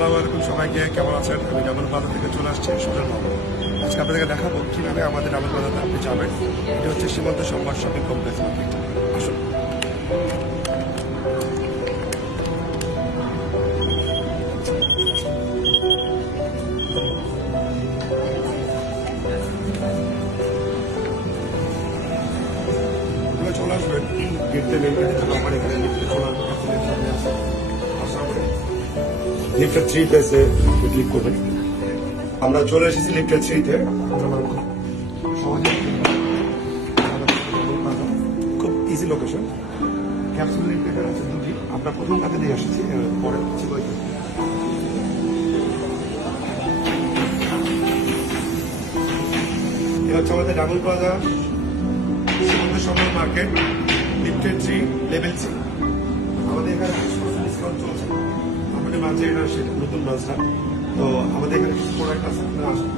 আসসালামু আলাইকুম সবাইকে, কেমন আছেন? আমি ডাবল বাজার থেকে চলে আসছি সুজন বাবু। আজকে আপনাদেরকে দেখাবো কিভাবে আমাদের ডাবল বাজারে আপনি যাবেন। এটা হচ্ছে সীমান্ত সম্ভার শপিং কমপ্লেক্স মার্কেট। আসুন। চলে আসবেন গেটে, মেন গেটে চলে আমার এখানে লিফটে চলে আসবেন। লিফটের 3 পেজে ক্লিক করবেন। আমরা চলে এসেছি লিফটের 3-তে। খুব ইজি লোকেশন। ক্যাপসুল লিফটের আছে দুটি। আমরা প্রথম কাছে দিয়ে আসছি, পরে ছিল এটা হচ্ছে আমাদের ডাবল প্লাজা সম্মান মার্কেট, লিফটের 3, লেভেল 3। আমাদের এখানে 20% ডিসকাউন্ট চলছে। আমাদের মাঝে এটা সেটা নতুন ব্রাঞ্চটা, তো আমাদের এখানে কিছু প্রোডাক্ট আছে, আপনারা আসুন।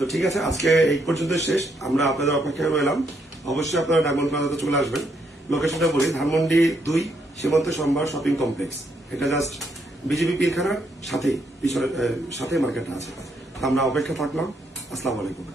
তো ঠিক আছে, আজকে এই পর্যন্ত শেষ। আমরা আপনাদের অপেক্ষায় রইলাম। অবশ্যই আপনারা ডায়মন্ড প্লাজাতে চলে আসবেন। লোকেশনটা বলি, ধানমন্ডি 2 সীমান্ত সম্ভার শপিং কমপ্লেক্স। এটা জাস্ট বিজেপি পীরখানার সাথে পিছনে সাথে মার্কেটটা আছে। আমরা অপেক্ষা থাকলাম। আসসালামু আলাইকুম।